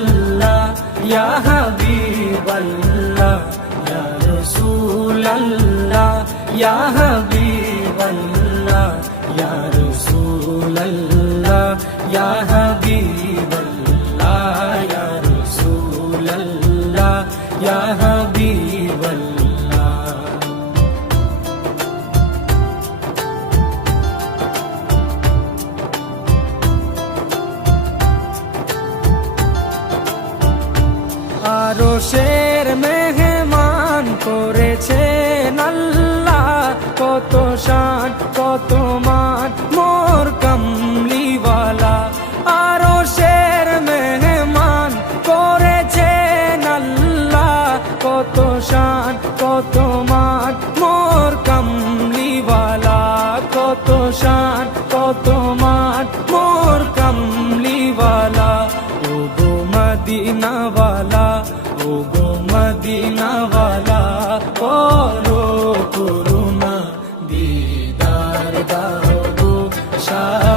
আল্লাহ ইয়া হাবিব আল্লাহ ইয়া রসুল আল্লাহ ইয়া হাবিব ইয়া রসুল ইয়া হাবিব আল্লাহ, কত শান, কত মান, মোর কমলিওয়ালা। আরও শের মেহমান করেছেন আল্লাহ, কত শান, কত মান, মোর কমলিওয়ালা। কত শান, কত মান, মোর কমলিওয়ালা। ও গো মদিনাওয়ালা ও গো মদিনা love.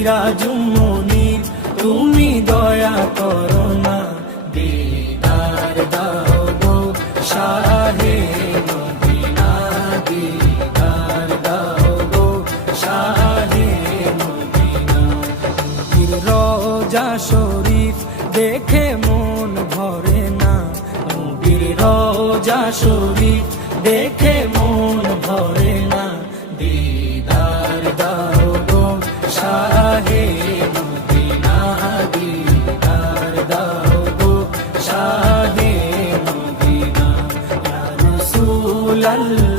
সিরাজুমনির তুমি দয়া করো না, দিদার দাও গো শাহে মদিনা দিদার দাও গো শাহে মদিনা রোজা শরীফ দেখে মন ভরে না রোজা শরীফ দেখে মন ভরে না। i don't Galle.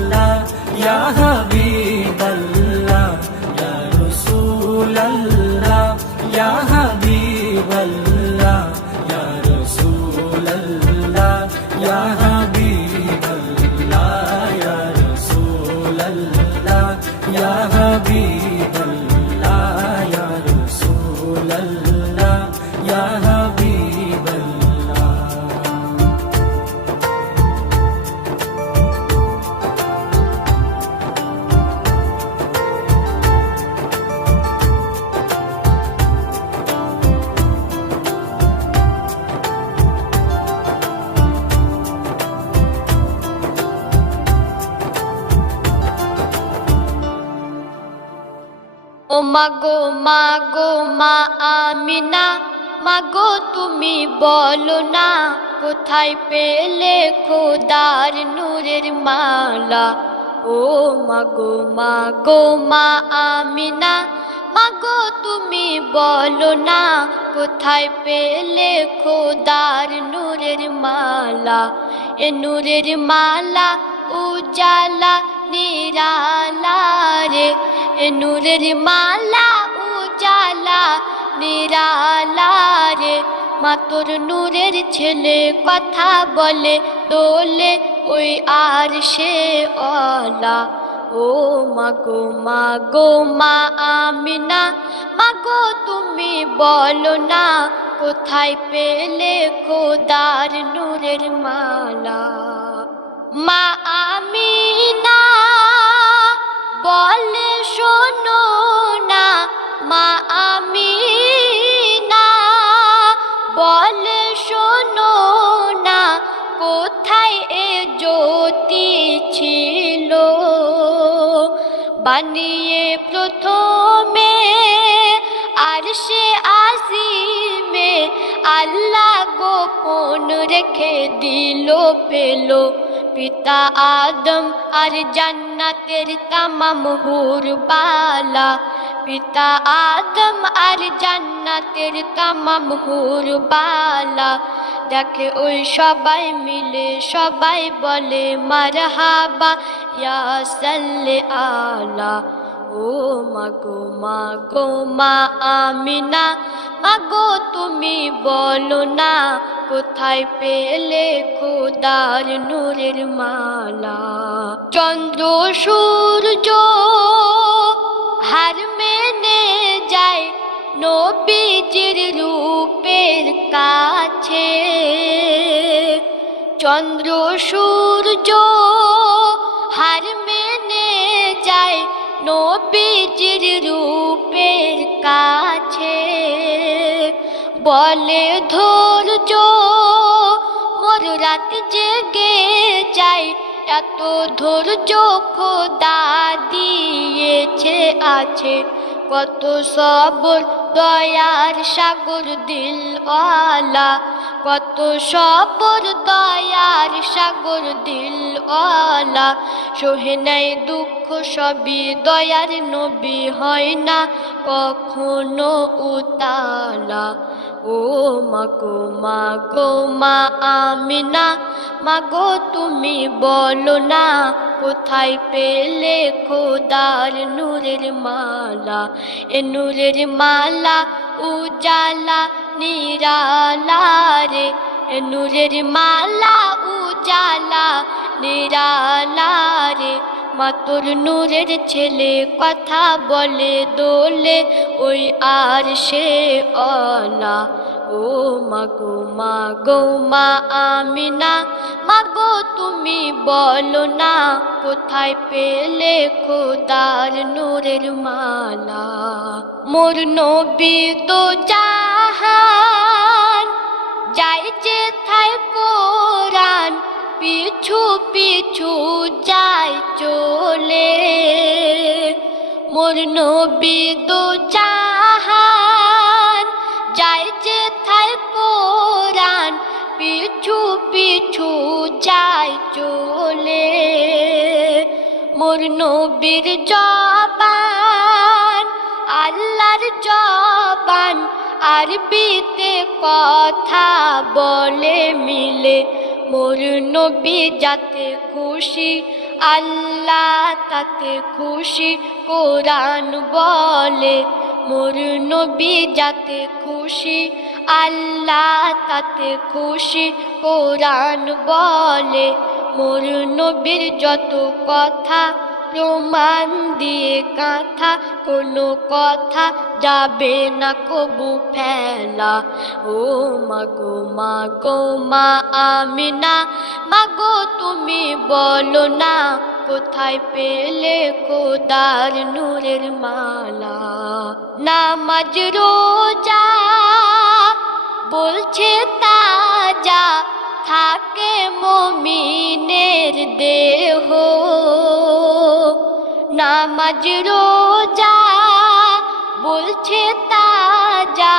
মাগো মাগো মা আমিনা, মাগো তুমি বলো না, কোথায় পেলে খোদার নূরের মালা? ও মাগো মাগো, মা আমিনা, মাগো তুমি বলো না, কোথায় পেলে খোদার নূরের মালা? এ নূরের মালা উজালা, নিরালা রে, এ নূরের মালা উজালা নিরালা রে মাতর নূরের ছেলে কথা বলে, দোলে ওই আর সে অলা। ও মাগো মাগো মা আমিনা মাগো তুমি বলো না, কোথায় পেলে খোদার নূরের মালা? মা পেল। পিতা আদম আর জান্নাতের তামাম হুর বালা পিতা আদম আর জান্নাতের তামাম হুর বালা দেখে ওই সবাই মিলে সবাই বলে, মারহাবা, ইয়া সাল্লে আলা। ও মাগো মাগো মা আমিনা। মাগো তুমি বলো না, কোথায় পেলে খোদার নূরের মালা? চন্দ্র, সূর্য হার মেনে যায় নবীজির রূপের কাছে। চন্দ্র, সূর্য নবীজির রূপের কাছে বলে, ধৈর্য, মোর রাত জেগে যায়। এত ধৈর্য খোদা দিয়েছে আছে। কত সবর দয়ার সাগর দিলওয়ালা, কত সবর দয়ার সাগর দিলওয়ালা, সোহে নাই দুঃখ সবই দয়ার নবী হয় না, কখনো উতালা। ও মাগো মাগো মা আমি আমিনা মাগো তুমি বলো না, কোথায় পেলে খোদার নূরের মালা? এ নূরের মালা উজালা নিরালা রে এ নূরের মালা উজালা নিরালা রে মাতুর নূরের ছেলে কথা বলে দোলে, ওই আর সে অলা। ও মাগো মাগো মা আমিনা মাগো তুমি বলো না, কোথায় পেলে খোদার নূরের মালা? মোর নবী তো জাহান যাই যে থাই কোরআন পিছু পিছু যাই চলে। মোর নবী দো জাহান যাই যে থাই কোরআন পিছু পিছু যাই চলে। মোর নবীর আরবিতে কথা বলে মিলে, মোর নবী যাতে খুশি, আল্লাহ তাতে খুশি, কোরআন বলে। মোর নবী যাতে খুশি, আল্লাহ তাতে খুশি, কোরআন বলে। মোর নবীর যত কথা প্রমাণ দিয়ে কাঁথা, কোনো কথা যাবে না কবু ফেলা। ও মাগো মাগো মা আমিনা মাগো তুমি বলো না, কোথায় পেলে খোদার নূরের মালা? নামাজ রোজা, বলছে তাজা থাকে মমিনের দেহ। নামাজ, রোজা বলছে তাজা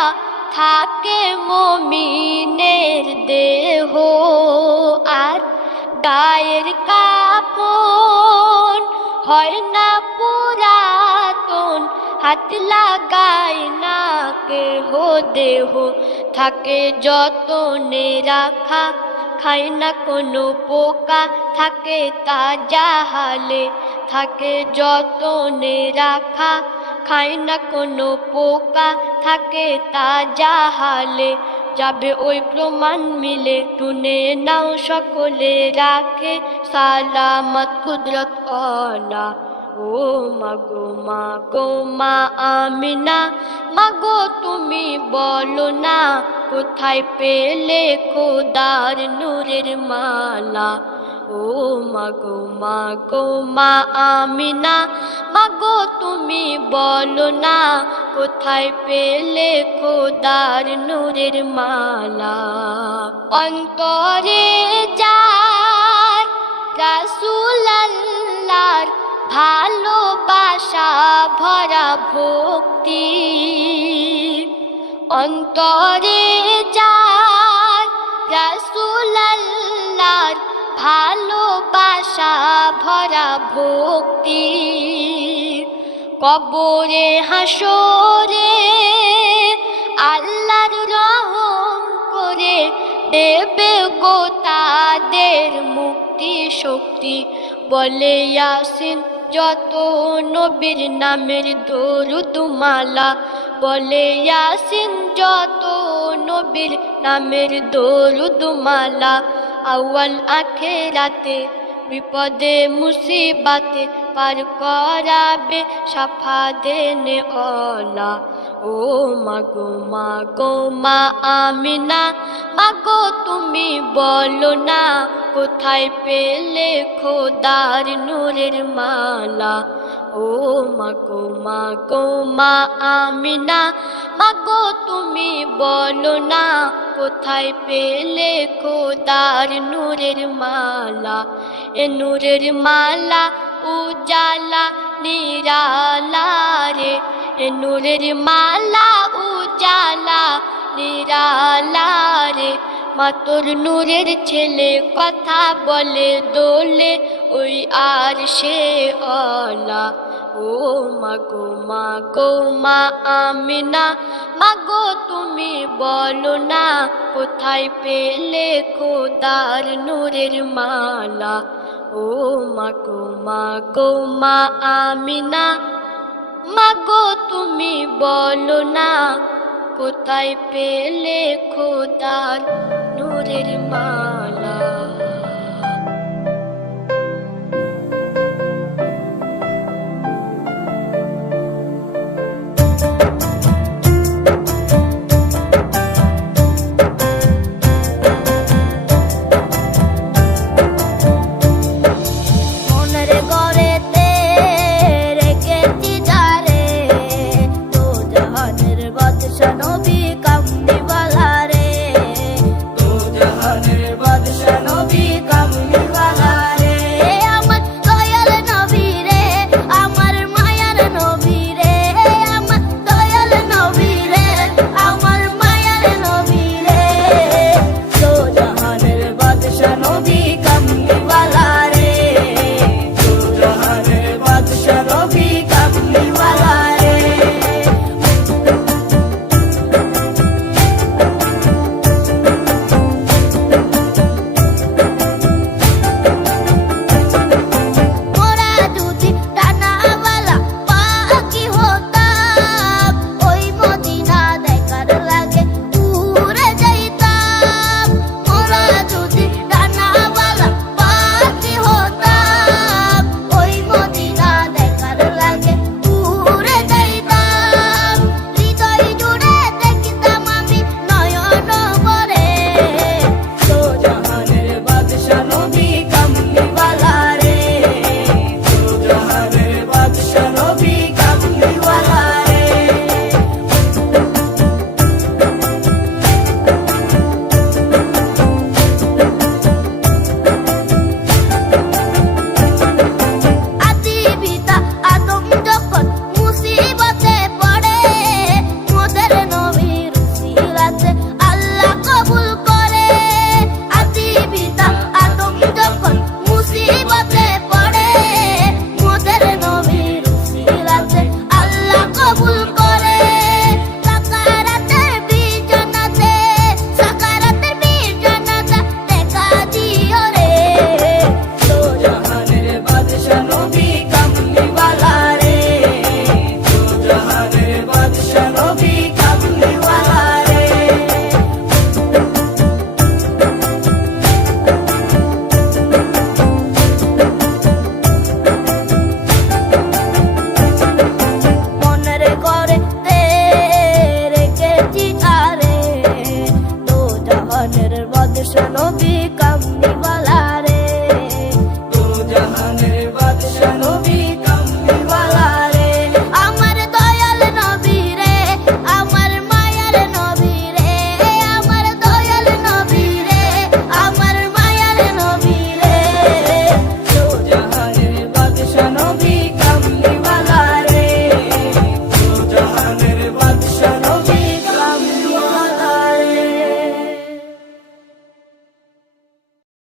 থাকে মমিনের দেহ। আর গায়ের কাপড় হয় না পুরাতন, হাত লাগায় না কেহ দেহ। থাকে যতনে রাখা খায় না কোনো পোকা, থাকে তাজা হালে থাকে যতনে রাখা, খায় না কোনো পোকা, থাকে তাজা হালে যাবে ওই প্রমাণ মিলে, টুনে নাও সকলে রাখে, সালামত কুদরত অলা। ও মাগো মাগো, মা আমিনা। মাগো, তুমি বলো না, কোথায় পেলে খোদার নূরের মালা? ও মাগো মাগো, মা আমিনা। মাগো, তুমি বলো না, কোথায় পেলে খোদার নূরের মালা? অন্তরে ভালোবাসা ভরা ভক্তি। অন্তরে যায় রাসুল আল্লাহর ভালোবাসা ভরা ভক্তি। কবরে, হাসরে আল্লাহর রহম করে দেবে গো তাদের মুক্তি শক্তি। বলে ইয়াসিন যত নবীর নামের দরুদমালা বলে ইয়াসিন যত নবীর নামের দরুদমালা আউয়াল আখেরাতে বিপদে মুসিবাতে পার করাবে সাফা দেনে অলা ও মাগো মাগো মা আমিনা। মাগো তুমি বলো না, কোথায় পেলে খোদার নূরের মালা? ও মাগো মাগো মা আমিনা। মাগো তুমি বলো না কোথায় পেলে খোদার নূরের মালা? এ নূরের মালা উজালা নিরালা রে। এ নূরের মালা উজালা নিরালা রে। মাতর নূরের ছেলে কথা বলে দোলে, ওই আর সে অলা। ও মাগো মাগো মা আমিনা। মাগো তুমি বলো না, কোথায় পেলে খোদার নূরের মালা? ও মাগো মাগো মা আমিনা। মাগো তুমি বলো না, কোথায় পেলে খোদার নূরের মালা?